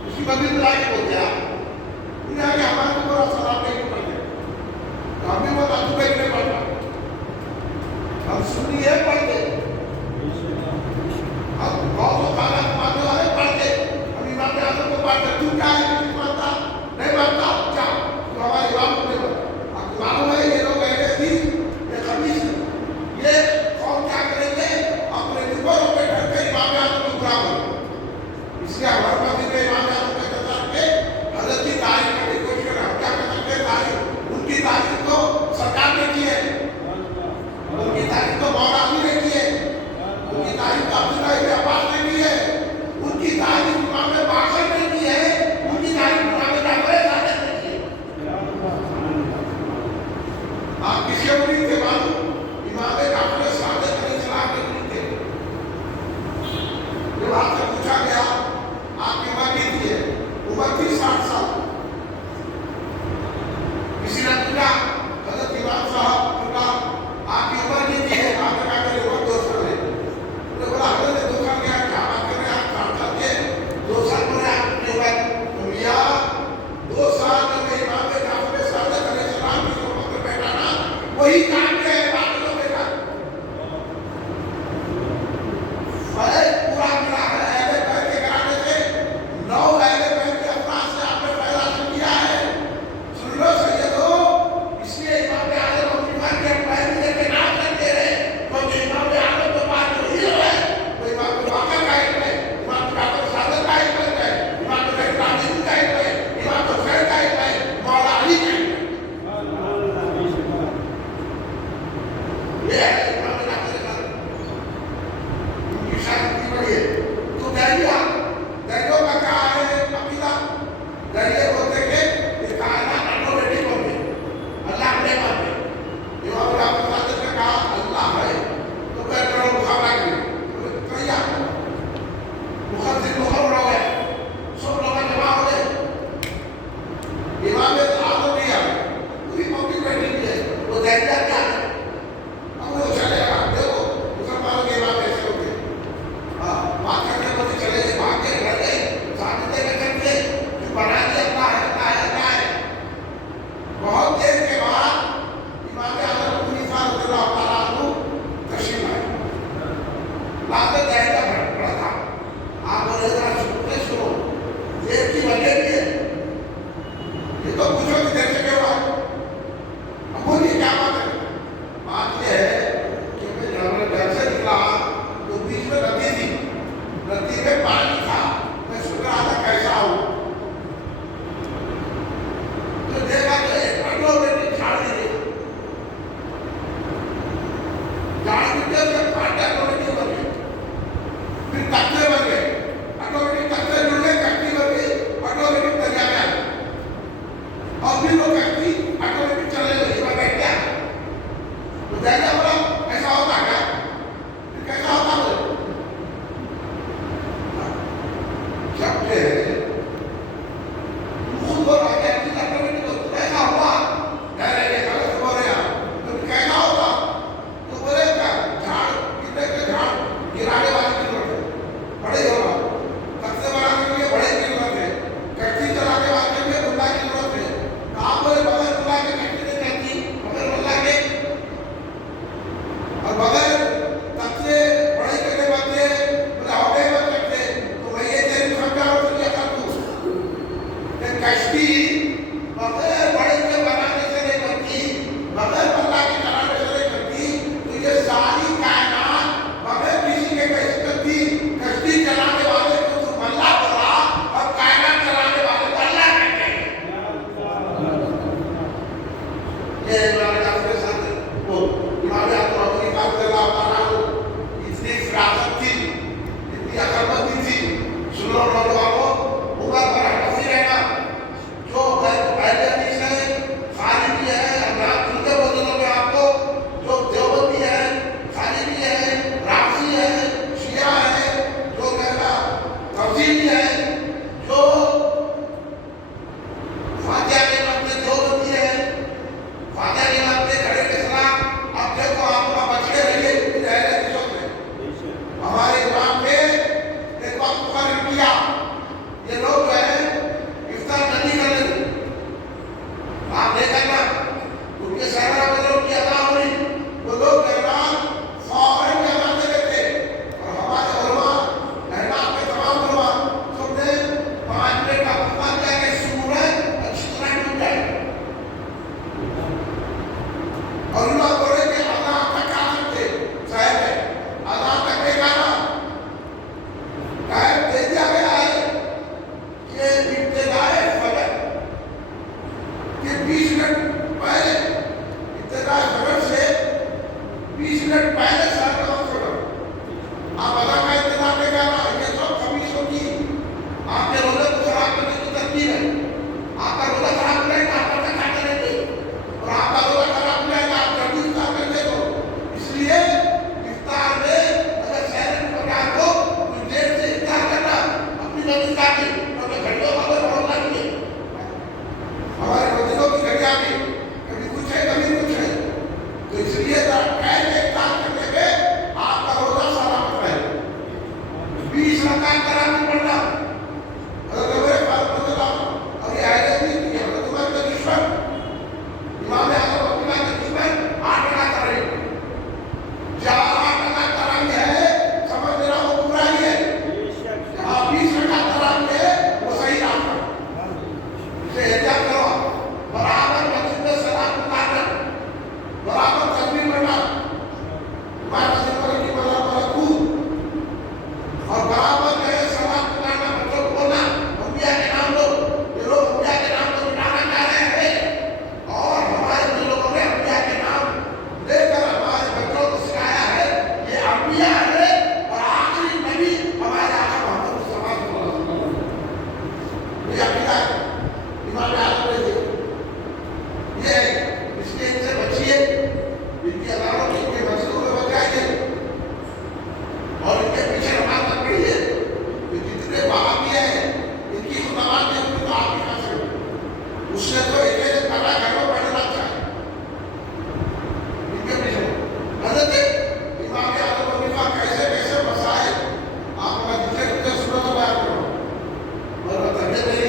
उसकी बदली बुलाई के बोलते आप उन्हें आगे हमारे ऊपर असर नहीं पड़ते, तो हम भी वो तातु पे नहीं पड़ता। हम सुन्नी है पढ़ते, हम बहुत सारा मानने वाले पढ़ते, हम इमाम आज़म को पढ़ते। तू क्या है, नहीं मानता, नहीं मानता क्या? तो हमारे इमाम को नहीं मानता। आपको मालूम है ये लोग कहते थे ये खबीस, ये कौन क्या करेंगे, अपने ऊपर पे ढक के इमाम आज़म को बुरा बोले। इसलिए हमारे पास इतने इमाम आज़म के कतार के हजरत की तारीफ करने की कोशिश करें। हम क्या कर सकते हैं? तारीफ, उनकी तारीफ तो सरकार ने की है, उनकी तारीफ तो मौला अली ने की है, उनकी तारीफ तो अब्दुल्लाह इब्न अब्बास ने की है, उनकी तारीफ इमाम बाशर ने की है, उनकी एक की वजह भी है। ये तो पूछो कि कैसे क्यों हुआ? अब बोलिए क्या बात है? बात ये है कि मैं जब घर से निकला तो बीच में नदी थी, नदी में पानी था, मैं सोच रहा था कैसा हो, तो देखा तो एक ऑटोमेटिक झाड़ गिरी, झाड़ गिरने से कांटे ऑटोमेटिक बन गए, फिर तख्ते बन गए, ऑटोमेटिक तख्ते जुड़ गए, कश्ती बन गई, ऑटोमेटिक दरिया में आ गई, और फिर वो कश्ती ऑटोमेटिक चलने लगी, मैं बैठ गया, तो दरिया बोला ऐसा होता क्या? फिर कैसा होता बोले? जब के खुद बोल रहा है कि ऑटोमेटिक होता कैसा हुआ? कह रहे हैं गलत बोल रहे हैं, तो कैसा होता? तो बोले क्या झाड़ कितने के झाड़ गिराने वाले की जरूरत है, बड़े होगा, तख्ते बनाने के लिए बड़े की जरूरत है, कश्ती चलाने वाले के लिए बुल्ला की जरूरत है, तो आप बोले बगैर बुल्ला के कश्ती नहीं चलती, बगैर बुल्ला के, और बगैर तख्ते बड़े करने वाले बोले हो गए बन सकते, तो मैं ये तेरी समझाओ तो क्या कर दूँ? ये कश्ती बगैर बड़े के बनाने से नहीं बनती, बगैर बुल्ला के चलाने से नहीं बनती, तो ये सारी कायनात बगैर किसी के कैसे चलती? कश्ती चलाने वाले को तो बल्ला बोला और कायनात चलाने वाले बल्ला कहते हैं। ये इमाम के साथ वो इमाम अपनी बात कर रहा था, इतनी फिरासत थी, इतनी अकलमंदी थी, सुनो नौजवानों, उम्र पर हंसी रहना, जो पहले भी से खाली भी है, अल्लाह तुझे बोलने में आपको, जो देवबंदी है, खाली भी है, राफी है, शिया है, जो कहना तफसीली है, जो फातिहा के मानते देवबंदी है, फातिहा के मानते खड़े के सलाम, अब देखो आप बच के रहिए इन अहले हदीसों से। हमारे इमाम ने एक वक्त मुकर्रर किया, ये लोग जो है इफ्तार नहीं कर रहे, आप नहीं करना, उनके सहरा में लोग की अदा हो रही, वो लोग कहना फौरन की अदा दे देते, और हमारे उलमा महनात के तमाम उलमा सबने 5 मिनट का वक्फा दिया कि सूरज अच्छी तरह डूब जाए, और उन लोग बोले कि अदा तक आ सकते शहर में, अदा तक नहीं आना, टाइम दे दिया गया है कि इब्तिदाए फजर के 20 मिनट पहले, इब्तिदाए फजर से 20 मिनट पहले शहर का वक्त होगा, आप अदा का इंतजार नहीं करना, ये सब खबीसों की आपके रोजे को खराब करने की तरकीब है, आपका रोजा खराब हो जाएगा, आप रोजा खाते रहेंगे, और आपका रोजा खराब हो जाएगा, आप जल्दी इफ्तार कर दे दो, इसलिए इफ्तार में अगर शहर में पकड़ दो, कुछ देर से इफ्तार करना, अपनी मदद काटी, तो घड़ियों हमें बहुत लगी है, हमारे मस्जिदों की घड़ी आ गई, कभी कुछ है कभी कुछ है, तो इसलिए पहले इफ्तार करने में आपका रोजा सलामत रहे। 20 रकात तरावी पढ़ना, अगर मेरे पास बदला और ये आए भी कि हम तुम्हारे का दुश्मन, इमाम आजम अब्दुल्लाह के दुश्मन 8 रकात कर रहे, 8 रकात तरावी है, समझ लेना वो बुराई है, जहाँ 20 रकात तरावी है वो सही राह पर, इसे एहतियात करो, बराबर मस्जिद में सलात उतारना, बराबर तकबीर पढ़ना, तुम्हारे मस्जिद पर की बराबर कूद, और बराबर कहे सलात उतारना, मतलब बोलना अंबिया के नाम लो, ये लोग अंबिया के नाम को मिटाना चाह रहे हैं, और हमारे जो लोगों ने अंबिया के नाम लेकर हमारे बच्चों को सिखाया है, ये अंबिया है और आखिरी नबी हमारे आका मोहम्मद मुस्तफा सल्लल्लाहु अलैहि वसल्लम, ये अकीदा है इमाम आजम ने दिया, ये इसलिए इनसे बचिए, इनकी अदालतों की इनके मस्जिदों में बच जाइए, और इनके पीछे नमाज मत पढ़िए, ये जितने वहाबी हैं इनकी जो नमाज है उनको तो आप ही खा सकते, उससे तो एक कला घर में पढ़ना चाहिए, इनके पीछे गलत है। इमाम आजम हनीफा कैसे कैसे मसाइल आप जितने जितने सुनो तो बयान करो, और तबियत नहीं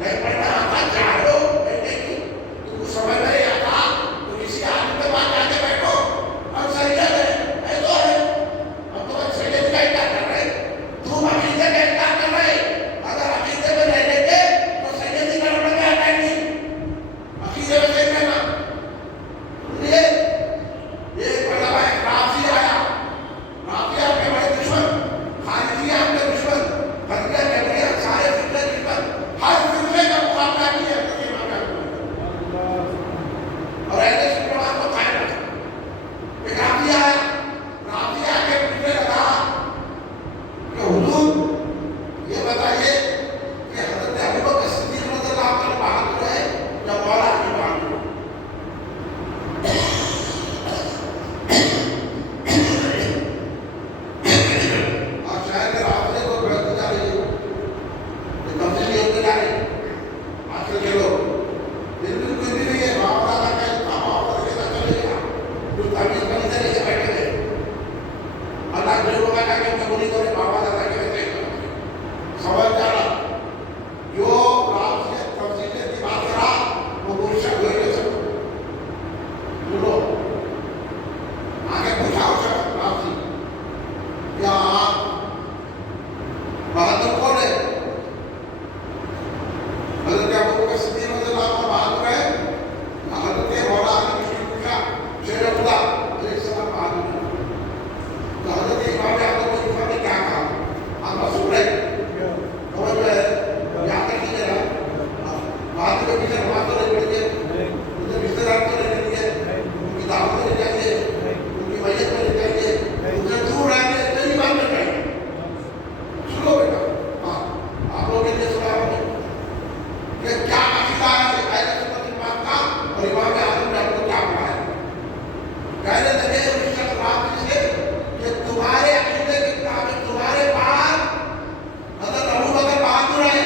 नहीं पढ़ना आता जानो बैठने की तुमको समझ नहीं आता तो किसी आदमी के पास जाके बैठो अब सही है तो है अब तो सही का इनकार कर रहे तुम अकीदे का इनकार कर रहे अगर अकीदे में रहने के तो सही का उन्होंने क्या नहीं अकीदे में सही रहना ये बड़ा भाई राफी आया राफी आपके बड़े दुश्मन खारिजी आपके दुश्मन फतवा के सारे फितने दुश्मन हर फितने का मुकाबला किया और ऐसे शुक्रवार को कायम रखा एक राफी आया राफी आके पूछने लगा कि हुजूर ये बताइए कि हज़रत अबू बकर सिद्दीक़ रज़ियल्लाहु अन्हु बहादुर है या मौला अली बहादुर और शायद राफी को बढ़ती जा रही है तब्दीली होते जा रही आजकल के लोग बिल्कुल कुछ भी नहीं है बाबा दादा का बाबा के साथ चलेगा जो तमीज बनी से लेके बैठे थे अल्लाह जो लोग आके उनका बोली करे बाबा दादा के वैसे समझ जा रहा जो राफी तब्दीली की बात करा वो मुर्शिद हो नहीं सकता बोलो आगे पूछा राफी क्या बहादुर कौन है हज़रत अबू बकर सिद्दीक़ रज़ियल्लाहु अन्हु बहादुर है हज़रत मौला अली ने पूछा शेर खुदा अलैहिस्सलाम बहादुर है तो हज़रत इमाम आज़म को ने क्या कहा आप मशहूर है समझ में यहाँ तक ही जरा बहादुर के पीछे नमाज तो नहीं पढ़ेंगे उनके रिश्तेदार तो नहीं देंगे उनकी दावत नहीं जाएंगे उनकी मैयत में नहीं जाएंगे उनसे दूर रहेंगे कई बार नहीं जाएंगे सुनो बेटा हाँ आप लोगों के लिए सुना रहा हूँ कि क्या अकीदा है अहले सुन्नत वल जमात का और इमाम आज़म ने आपको क्या पढ़ाया कहने लगे उस शख्स बात से कि तुम्हारे अकीदे के मुताबिक तुम्हारे पास हज़रत अबू बकर बहादुर है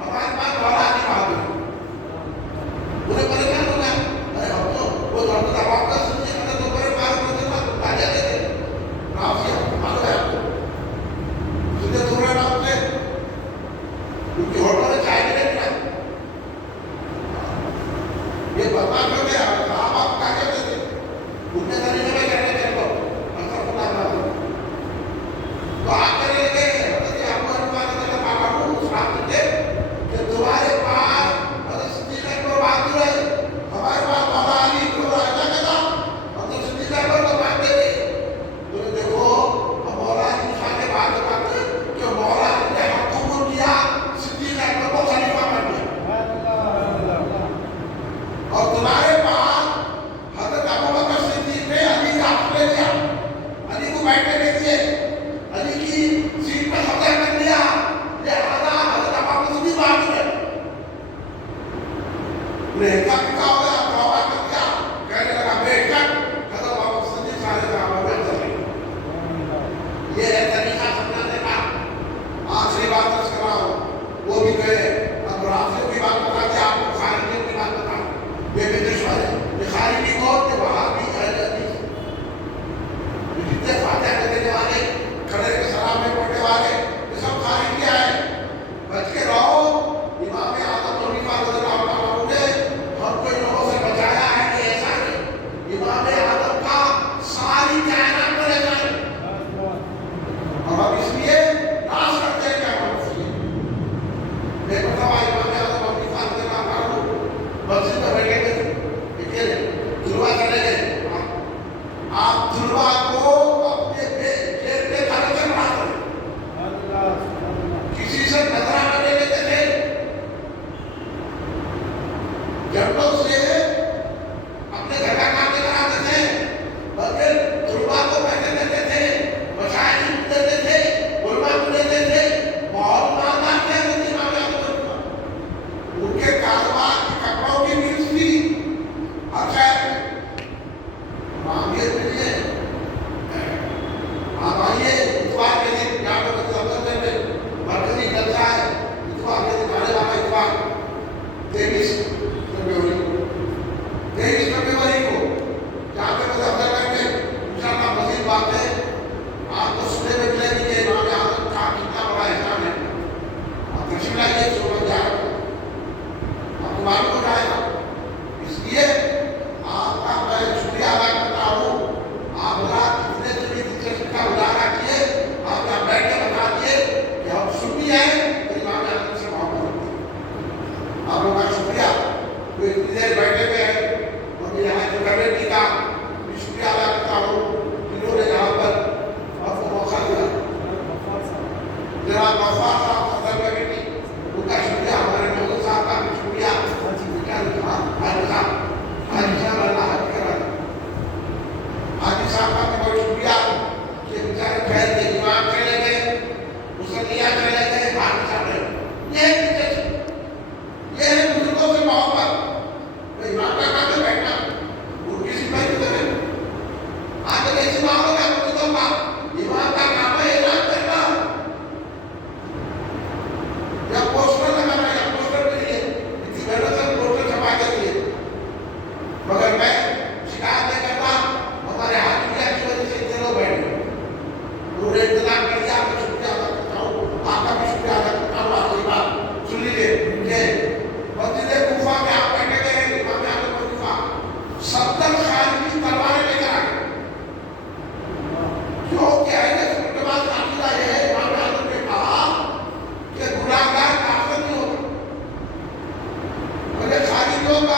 हमारे पास मौला अली बहादुर है उन्हें परेशान हो गया अरे हम तो वो हज़रत अबू बकर सिद्दीक़ हज़रत उमर फारूक रज़ियल्लाहु अन्हु आ जाते थे राफी मालूम है आपको उसने दूर रहना उसने उनकी होटल में चाय नहीं पीना ये बदमाश हो गया आप क्या कहते थे उनके तरीके में कहने लगे लोग अस्तगफुरुल्लाह तो आप कहने लगे हज़रत अबू हनीफा रज़ियल्लाहु अन्हु उस रात के कि तुम्हारे पास हज़रत सिद्दीक़ अकबर बहादुर है हमारे पास मौला अली को ऐसा कहता हज़रत सिद्दीक़ अकबर को मानते थे तो देखो हम मौला अली के साथ बात करते कि मौला अली ने हुक्म किया सिद्दीक़ अकबर को खलीफा मान लिया और तुम्हारे पास हज़रत अबू बकर सिद्दीक़ ने अली का हक ले लिया अली को बैठने नहीं दिए अली की सीट पर कब्जा कर लिया लिहाजा हज़रत अबू बकर सिद्दीक़ बहादुर है उन्हें क्या हो गया तौबा कर दिया कहने लगा बेशक हज़रत अबू बकर सिद्दीक़ सारे सहाबा में चले ये है तरीका समझाने का आखिरी बात अर्ज़ कर रहा हूँ वो भी गए अब राफियों की बात बता दी आपको खारिजियों की बात बता ये भी दुश्मन है ये खारिजी कौन थे वहाबी अहले हदीस ये जितने फातिहा देने वाले खड़े के सलाम में पढ़ने वाले ये सब खारिजी आए बच के रहो इमाम आज़म अबू हनीफा रज़ियल्लाहु अन्हु ने हमको इन लोगों से बचाया है कि ऐसा नहीं इमाम आज़म का सारी कायनात में रहना है और हम इसलिए नाश करते हैं क्या मालूम मैं बतावा इमाम आज़म अबू हनीफा रज़ियल्लाहु अन्हु मस्जिद में बैठे थे अकेले दुआ करने गए आप दुआ को अपने जेब में खर्च करना किसी से नजराना नहीं लेते थे जंगलों से अपने घर का काम नहीं कराते थे बल्कि दुआ को पैसे देते थे मशाइख को देते थे उलमा को देते थे बहुत मानदार थे इमाम आज़म उनके कारोबार के कपड़ों की मिनिस्ट्री हर शहर में मांगे के लिए आप आइए इतवार के दिन यहाँ पर समझते हैं मरकजी जलसा है इतवार के दिन आने वाला इतवार 23 फरवरी को जहाँ पे मतलब अंदर करके इंशाअल्लाह मज़ीद बातें आपको सुनने में मिलेगी कि इमाम आज़म का कितना बड़ा एहसान है आप तशरीफ लाइए सुबह 11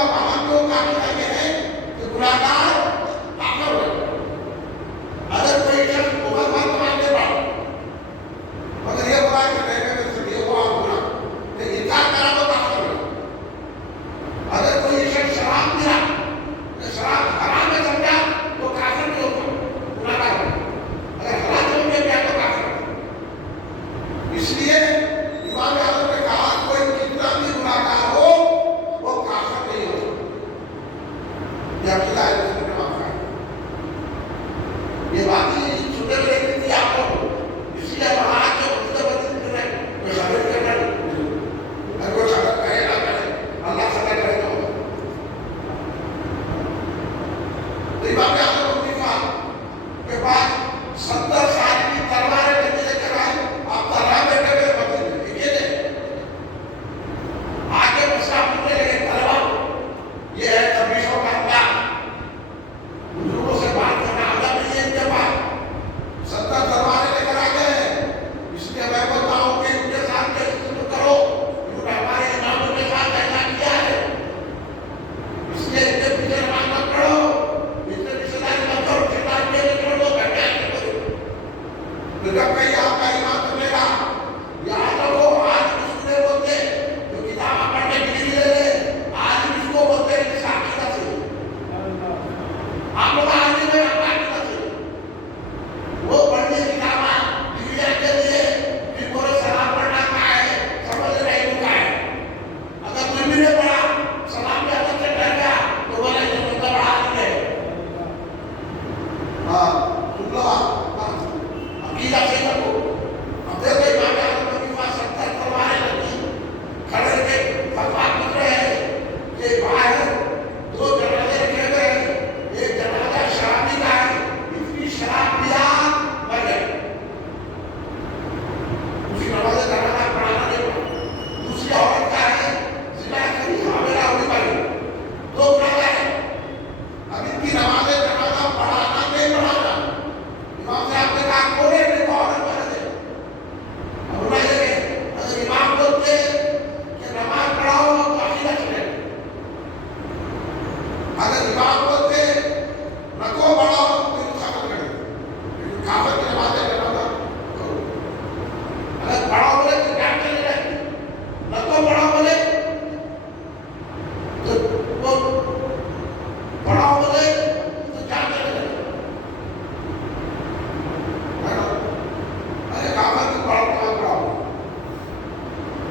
महात्माओं का अकीदा ये है कि गुनाहगार काफिर हो। अगर कोई शख्स मुसलमान मानने वाला मगर ये बुरा कि नहीं करते ये हुआ बुरा तो इनकार करा तो काफिर हो। अगर कोई शख्स शराब पिया तो शराब हराम है समझा तो काफिर नहीं होता, गुनाहगार हो। अगर हलाल समझ में पिया तो काफिर हो। इसलिए इमाम आजम ने कहा कोई कितना भी गुनाहगार हो वो काफिर नहीं होता। यह अकीदा है मुस्लिम जमात का। ये बात ही सुनने में नहीं थी आपको, इसलिए वहां आके उससे बदल रहे कोई शराब करना नहीं, अगर कोई शराब करे ना करे अल्लाह सदा करेगा। तो इमाम आजम खलीफा के पास 70 साल की तलवारें लेके लेकर आए। आप तलवार लेकर गए बदल देखिए ने आगे मुस्लिम पूछने लगे तलवार ये है कबीरों का अंदाज, बुजुर्गों से बात करना आदत नहीं है इनके पास। 70 तलवारें लेकर आ गए, इसलिए मैं बोलता हूँ कि उनके साथ कैसे करो, क्योंकि हमारे इमामों के साथ ऐसा किया है। इसलिए इनके पीछे नमाज मत पढ़ो, इनके रिश्तेदारी मत करो, रिश्तेदार के लिए करो, घंटे आके करो। तो जब कहीं आपका इमाम चलेगा याद रखो आज किसने बोलते तो किताब पढ़ने के लिए ले आज किसको बोलते हैं इसका अकीदा से आप लोग आज में आपका अकीदा से वो पढ़ने किताब डिग्री के लिए फिर बोले सलाम पढ़ना क्या है समझ नहीं होता है। अगर कोई भी नहीं पढ़ा सलाम के अदब से डर गया तो बोले ये तो बढ़ा देंगे। हाँ सुन लो अकीदा सही रखो। अब देखो इमाम आजम खलीफा 70 तलवारें लगी खड़े के फतवा पूछ रहे हैं कि बाहर 2 जनाजे रखे गए, एक जनाजा शराबी का है, इतनी शराब पिया मर गए। उसकी नमाज़ जनाजा पढ़ाना नहीं पड़ा। दूसरी औरत का है जिना करी हामिला होने वाली 2 गुनाहगार है। अब इनकी नमाज़ जनाजा पढ़ाना नहीं पढ़ाना इमाम साहब ने कहा कोने में औरत कर दे। अब उन्हें अगर इमाम बोलते कि नमाज पढ़ाओ तो अकीदा चले, अगर इमाम बोलते नको पढ़ाओ तो काफिर करे, काफिर की नमाज़ जनाजा करो। अगर पढ़ाओ बोले तो क्या चलेगा, नको पढ़ाओ बोले तो वो पढ़ाओ बोले तो क्या चलेगा। अरे काफिर की पढ़ाओ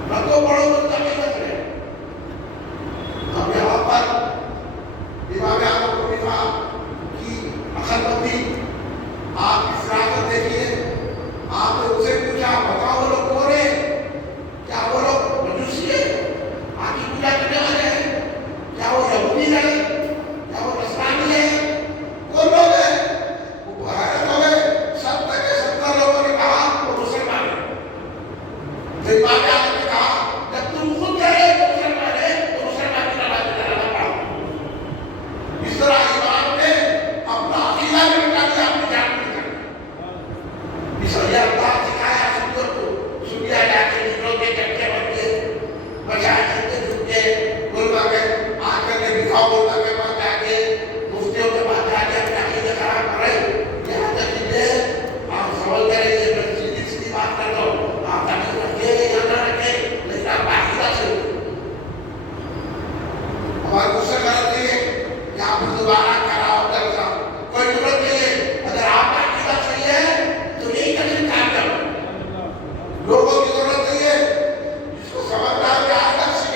नको पढ़ो तो क्या चलेगा। अब यहाँ पर इमाम आजम खलीफा की अक्लमंदी आप की फरासत देखिए। आपने उनसे पूछा बताओ वो लोग कौन है, क्या वो लोग मजूसी है, आकी पूजा करने वाले हैं, क्या वो यहूदी है, क्या वो नसरानी है, कौन लोग हैं। वो हैरत हो गए, 70 के 70 लोगों ने कहा वो मुसलमान है। तो इमाम आजम ने कहा जब तुम खुद कह रहे हो मुसलमान है तो मुसलमान की नमाज जनाजा पढ़ो। इस तरह इमाम ने अपना अकीदा भी बता दिया, अपनी जान भी बता दी। इसलिए अल्लाह सिखाया सुनियों को सुनिया जाके निकलो के चक्के बन के बचाए चलते झुके बोलवा के आकर के दिखाओ बोलवा के पास जाके मुफ्तियों के पास जाके अपने अकीदे खराब कर रहे। यहाँ तक कि आप सवाल करेंगे मैं सीधी सीधी बात कर दो आप ताकि रखे या ना रखे लेकिन आप अकीदा से हमारे गुस्से करते हैं कि आप दोबारा कराओ करता कोई जरूरत नहीं है। अगर आपका अकीदा सही है तो यही कदम काम करो, लोगों की जरूरत नहीं है। इसको समझदार के आदत से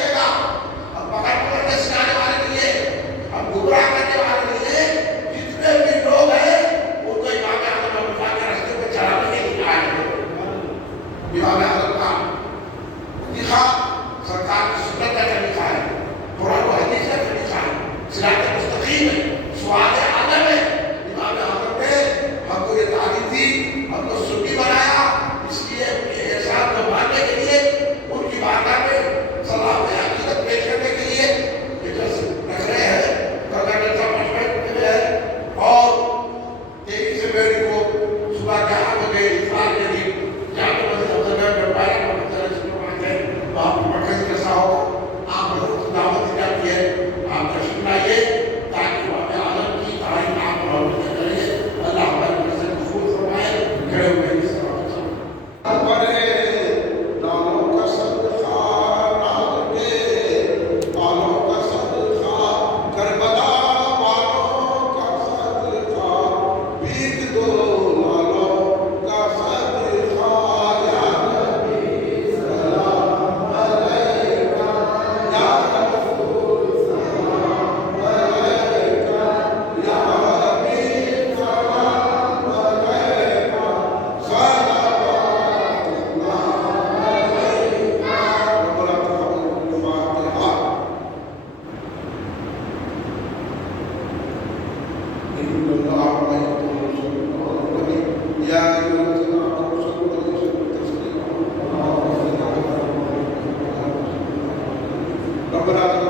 ربنا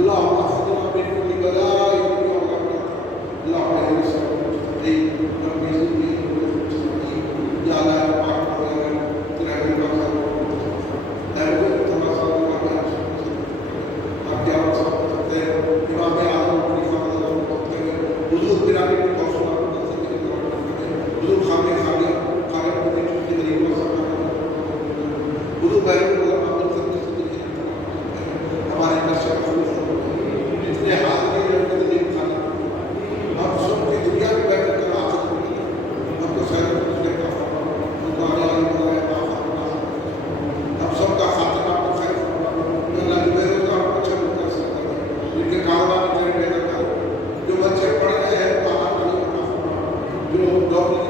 اللهم احفظنا من كل بلاء اللهم اهدنا الصراط المستقيم رب زدني يا الله يا پاک تیرا نام ہے آپ کیا سکتے ہیں امام اعظم حضور پیرانی حضور خانے خانے خانے کی غریب حضور بہن ہمارے نشے جتنے ہاتھ میں ہم سب کی دنیا میں بیٹھ کر آ سکتے ہیں ہم تو شہر ہم سب کا خاتمہ خیر اللہ بے روزگار کو اچھا کر سکتا ہے ان کے کاروبار میں جو بچے پڑھ رہے ہیں جو